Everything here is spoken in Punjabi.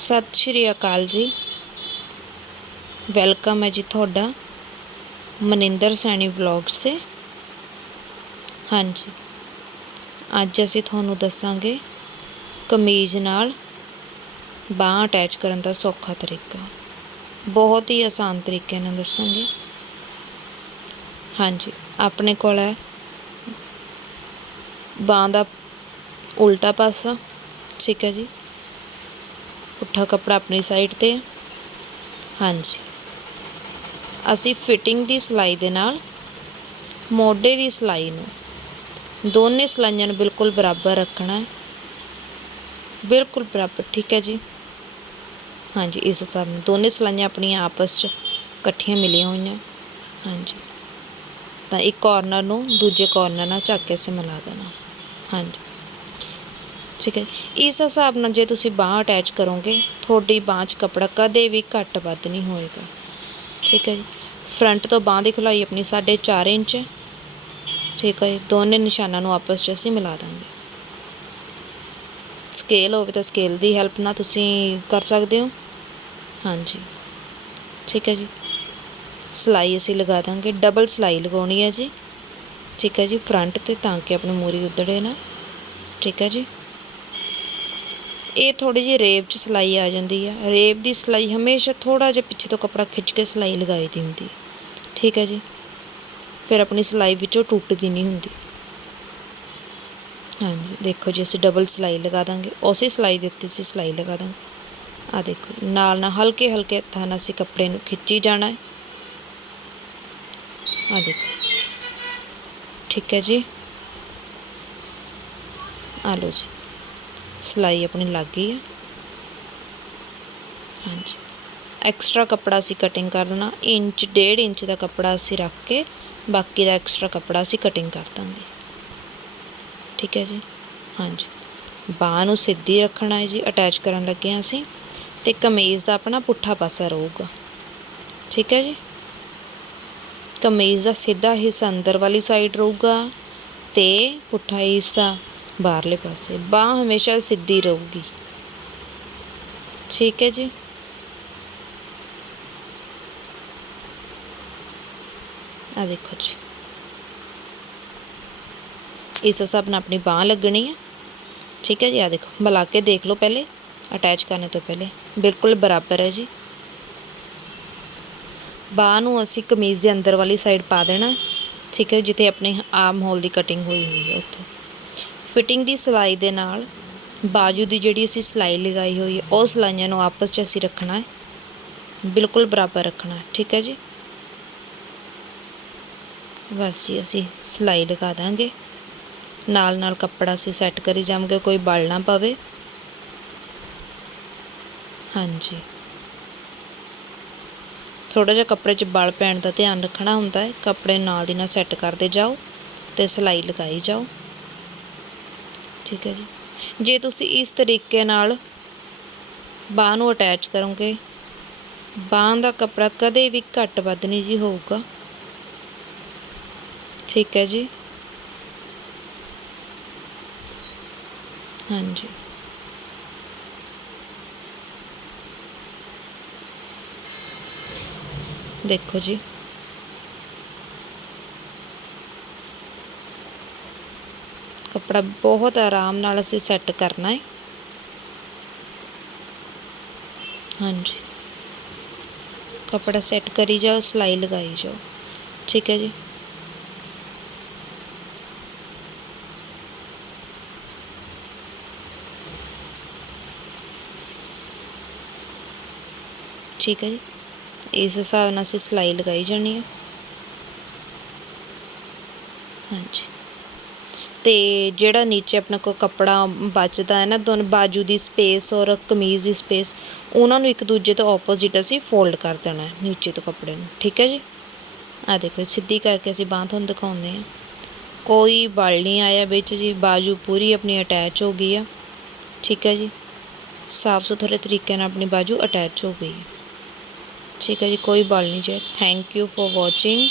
ਸਤਿ ਸ਼੍ਰੀ ਅਕਾਲ ਜੀ। ਵੈਲਕਮ ਹੈ ਜੀ ਤੁਹਾਡਾ ਮਨਿੰਦਰ ਸੈਣੀ ਵਲੌਗਸ 'ਤੇ। ਹਾਂਜੀ, ਅੱਜ ਅਸੀਂ ਤੁਹਾਨੂੰ ਦੱਸਾਂਗੇ ਕਮੀਜ਼ ਨਾਲ ਬਾਂਹ ਅਟੈਚ ਕਰਨ ਦਾ ਸੌਖਾ ਤਰੀਕਾ। ਬਹੁਤ ਹੀ ਆਸਾਨ ਤਰੀਕੇ ਨਾਲ ਦੱਸਾਂਗੇ। ਹਾਂਜੀ, ਆਪਣੇ ਕੋਲ ਹੈ ਬਾਂਹ ਦਾ ਉਲਟਾ ਪਾਸਾ। ਠੀਕ ਹੈ ਜੀ। ਪੁੱਠਾ ਕੱਪੜਾ ਆਪਣੀ ਸਾਈਡ ਤੇ। ਹੈ। ਹਾਂਜੀ। ਅਸੀਂ ਫਿਟਿੰਗ ਦੀ ਸਿਲਾਈ ਦੇ ਨਾਲ ਮੋਢੇ ਦੀ ਸਿਲਾਈ ਨੂੰ ਦੋਨੇ ਸਿਲਾਈਆਂ ਨੂੰ ਬਿਲਕੁਲ ਬਰਾਬਰ ਰੱਖਣਾ ਹੈ। ਬਿਲਕੁਲ ਬਰਾਬਰ, ਠੀਕ ਹੈ ਜੀ। ਹਾਂਜੀ, ਇਸ ਹਿਸਾਬ ਨਾਲ ਦੋਨੇ ਸਿਲਾਈਆਂ ਆਪਣੀਆਂ ਆਪਸ 'ਚ ਇਕੱਠੀਆਂ ਮਿਲੀਆਂ ਹੋਈਆਂ। ਹਾਂਜੀ। ਤਾਂ ਇੱਕ ਕਾਰਨਰ ਨੂੰ ਦੂਜੇ ਕਾਰਨਰ ਨਾਲ ਝੱਕ ਕੇ ਅਸੀਂ ਮਿਲਾ ਦੇਣਾ। ਹਾਂਜੀ। ਠੀਕ ਹੈ ਇਸ ਹਿਸਾਬ ਨਾਲ ਜੇ ਤੁਸੀਂ ਬਾਂਹ ਅਟੈਚ ਕਰੋਗੇ, ਤੁਹਾਡੀ ਬਾਂਹ 'ਚ ਕੱਪੜਾ ਕਦੇ ਵੀ ਘੱਟ ਵੱਧ ਨਹੀਂ ਹੋਏਗਾ। ਠੀਕ ਹੈ ਜੀ। ਫਰੰਟ ਤੋਂ ਬਾਂਹ ਦੀ ਖੁਲਾਈ ਆਪਣੀ ਸਾਢੇ ਚਾਰ ਇੰਚ ਹੈ। ਠੀਕ ਹੈ ਜੀ। ਦੋਨੇ ਨਿਸ਼ਾਨਾਂ ਨੂੰ ਆਪਸ 'ਚ ਅਸੀਂ ਮਿਲਾ ਦਾਂਗੇ। ਸਕੇਲ ਹੋਵੇ ਤਾਂ ਸਕੇਲ ਦੀ ਹੈਲਪ ਨਾਲ ਤੁਸੀਂ ਕਰ ਸਕਦੇ ਹੋ। ਹਾਂਜੀ। ਠੀਕ ਹੈ ਜੀ। ਸਿਲਾਈ ਅਸੀਂ ਲਗਾ ਦਾਂਗੇ। ਡਬਲ ਸਿਲਾਈ ਲਗਾਉਣੀ ਹੈ ਜੀ। ਠੀਕ ਹੈ ਜੀ। ਫਰੰਟ ਤੇ ਤਾਂ ਕਿ ਆਪਣੀ ਮੂਰੀ ਉਧੜੇ ਨਾ। ਠੀਕ ਹੈ ਜੀ। ਇਹ ਥੋੜ੍ਹੀ ਜਿਹੀ ਰੇਬ 'ਚ ਸਿਲਾਈ ਆ ਜਾਂਦੀ ਆ। ਰੇਬ ਦੀ ਸਿਲਾਈ ਹਮੇਸ਼ਾ ਥੋੜ੍ਹਾ ਜਿਹਾ ਪਿੱਛੇ ਤੋਂ ਕੱਪੜਾ ਖਿੱਚ ਕੇ ਸਿਲਾਈ ਲਗਾਈ ਦੀ ਹੁੰਦੀ। ਠੀਕ ਹੈ ਜੀ? ਫਿਰ ਆਪਣੀ ਸਿਲਾਈ ਵਿੱਚੋਂ ਟੁੱਟਦੀ ਨਹੀਂ ਹੁੰਦੀ। ਹਾਂਜੀ, ਦੇਖੋ ਜੀ, ਅਸੀਂ ਡਬਲ ਸਿਲਾਈ ਲਗਾ ਦਾਂਗੇ। ਉਸੇ ਸਿਲਾਈ ਦੇ ਉੱਤੇ ਅਸੀਂ ਸਿਲਾਈ ਲਗਾ ਦਾਂਗੇ। ਆ ਦੇਖੋ, ਨਾਲ ਨਾਲ ਹਲਕੇ ਹਲਕੇ ਹੱਥਾਂ ਨਾਲ ਅਸੀਂ ਕੱਪੜੇ ਨੂੰ ਖਿੱਚੀ ਜਾਣਾ ਹੈ। ਆ ਦੇਖੋ। ਠੀਕ ਹੈ ਜੀ? ਆ ਲਓ ਜੀ। ਸਿਲਾਈ ਆਪਣੀ ਲੱਗ ਗਈ ਹੈ ਹਾਂਜੀ। ਐਕਸਟਰਾ ਕੱਪੜਾ ਅਸੀਂ ਕਟਿੰਗ ਕਰ ਦੇਣਾ। ਇੰਚ, ਡੇਢ ਇੰਚ ਦਾ ਕੱਪੜਾ ਅਸੀਂ ਰੱਖ ਕੇ ਬਾਕੀ ਦਾ ਐਕਸਟਰਾ ਕੱਪੜਾ ਅਸੀਂ ਕਟਿੰਗ ਕਰ ਦਾਂਗੇ। ਠੀਕ ਹੈ ਜੀ? ਹਾਂਜੀ। ਬਾਂਹ ਨੂੰ ਸਿੱਧੀ ਰੱਖਣਾ ਹੈ ਜੀ ਅਟੈਚ ਕਰਨ ਲੱਗੇ ਹਾਂ ਅਸੀਂ। ਤੇ ਕਮੀਜ਼ ਦਾ ਆਪਣਾ ਪੁੱਠਾ ਪਾਸਾ ਰਹੂਗਾ। ਠੀਕ ਹੈ ਜੀ? ਕਮੀਜ਼ ਦਾ ਸਿੱਧਾ ਹਿੱਸਾ ਅੰਦਰ ਵਾਲੀ ਸਾਈਡ ਰਹੂਗਾ ਤੇ ਪੁੱਠਾ ਹਿੱਸਾ ਬਾਹਰਲੇ ਪਾਸੇ ਬਾਹ ਹਮੇਸ਼ਾ ਸਿੱਧੀ ਰਹੂਗੀ ਠੀਕ ਹੈ ਜੀ ਆ ਦੇਖੋ ਜੀ ਇਸ ਹਿਸਾਬ ਨਾਲ ਆਪਣੀ ਬਾਹ ਲੱਗਣੀ ਹੈ ਠੀਕ ਹੈ ਜੀ ਆ ਦੇਖੋ ਮਿਲਾ ਕੇ ਦੇਖ ਲਓ ਪਹਿਲੇ ਅਟੈਚ ਕਰਨੇ ਤੋਂ ਪਹਿਲੇ ਬਿਲਕੁਲ ਬਰਾਬਰ ਹੈ ਜੀ ਬਾਹ ਨੂੰ ਅਸੀਂ ਕਮੀਜ਼ ਦੇ ਅੰਦਰ ਵਾਲੀ ਸਾਈਡ ਪਾ ਦੇਣਾ ਠੀਕ ਹੈ ਜਿੱਥੇ ਆਪਣੇ ਆਰਮ ਹੋਲ ਦੀ ਕਟਿੰਗ ਹੋਈ ਹੋਈ ਹੈ ਉੱਥੇ ਫਿਟਿੰਗ ਦੀ ਸਿਲਾਈ ਦੇ ਨਾਲ ਬਾਜੂ ਦੀ ਜਿਹੜੀ ਅਸੀਂ ਸਿਲਾਈ ਲਗਾਈ ਹੋਈ ਹੈ, ਉਹ ਸਿਲਾਈਆਂ ਨੂੰ ਆਪਸ 'ਚ ਅਸੀਂ ਰੱਖਣਾ ਹੈ। ਬਿਲਕੁਲ ਬਰਾਬਰ ਰੱਖਣਾ ਠੀਕ ਹੈ ਜੀ? ਬਸ ਜੀ, ਅਸੀਂ ਸਿਲਾਈ ਲਗਾ ਦਾਂਗੇ। ਨਾਲ ਨਾਲ ਕੱਪੜਾ ਅਸੀਂ ਸੈੱਟ ਕਰੀ ਜਾਵਾਂਗੇ, ਕੋਈ ਬਲ ਨਾ ਪਵੇ। ਹਾਂਜੀ। ਥੋੜਾ ਜਿਹਾ ਕੱਪੜੇ 'ਚ ਬਲ ਪੈਣ ਦਾ ਧਿਆਨ ਰੱਖਣਾ ਹੁੰਦਾ ਹੈ। ਕੱਪੜੇ ਨਾਲ ਦੀ ਨਾਲ ਸੈੱਟ ਕਰਦੇ ਜਾਓ ਤੇ ਸਿਲਾਈ ਲਗਾਈ ਜਾਓ। ਠੀਕ ਹੈ ਜੀ। ਜੇ ਤੁਸੀਂ ਇਸ ਤਰੀਕੇ ਨਾਲ ਬਾਂਹ ਨੂੰ ਅਟੈਚ ਕਰੋਗੇ, ਬਾਂਹ ਦਾ ਕੱਪੜਾ ਕਦੇ ਵੀ ਘੱਟ ਵੱਧ ਨਹੀਂ ਜੀ ਹੋਊਗਾ। ਠੀਕ ਹੈ ਜੀ। ਹਾਂਜੀ। ਦੇਖੋ ਜੀ। ਕੱਪੜਾ ਬਹੁਤ ਆਰਾਮ ਨਾਲ ਅਸੀਂ ਸੈੱਟ ਕਰਨਾ ਹੈ। ਹਾਂਜੀ। ਕੱਪੜਾ ਸੈੱਟ ਕਰੀ ਜਾਓ, ਸਿਲਾਈ ਲਗਾਈ ਜਾਓ। ਠੀਕ ਹੈ ਜੀ। ਠੀਕ ਹੈ ਜੀ। ਇਸ ਹਿਸਾਬ ਨਾਲ ਅਸੀਂ ਸਿਲਾਈ ਲਗਾਈ ਜਾਣੀ ਹੈ। ਹਾਂਜੀ। ਅਤੇ ਜਿਹੜਾ ਨੀਚੇ ਆਪਣਾ ਕੋ ਕੱਪੜਾ ਬਚਦਾ ਹੈ ਨਾ, ਦੋਨੋਂ ਬਾਜੂ ਦੀ ਸਪੇਸ ਔਰ ਕਮੀਜ਼ ਦੀ ਸਪੇਸ ਉਹਨਾਂ ਨੂੰ ਇੱਕ ਦੂਜੇ ਤੋਂ ਆਪੋਜ਼ਿਟ ਅਸੀਂ ਫੋਲਡ ਕਰ ਦੇਣਾ ਨੀਚੇ ਤੋਂ ਕੱਪੜੇ ਨੂੰ, ਠੀਕ ਹੈ ਜੀ? ਆ ਦੇਖੋ, ਸਿੱਧੀ ਕਰਕੇ ਅਸੀਂ ਬਾਂਹ ਤੁਹਾਨੂੰ ਦਿਖਾਉਂਦੇ ਹਾਂ। ਕੋਈ ਬਲ ਨਹੀਂ ਆਇਆ ਵਿੱਚ ਜੀ, ਬਾਜੂ ਪੂਰੀ ਆਪਣੀ ਅਟੈਚ ਹੋ ਗਈ ਆ, ਠੀਕ ਹੈ ਜੀ? ਸਾਫ਼ ਸੁਥਰੇ ਤਰੀਕੇ ਨਾਲ ਆਪਣੀ ਬਾਜੂ ਅਟੈਚ ਹੋ ਗਈ ਹੈ। ਠੀਕ ਹੈ ਜੀ, ਕੋਈ ਬਲ ਨਹੀਂ ਜੇ। Thank you for watching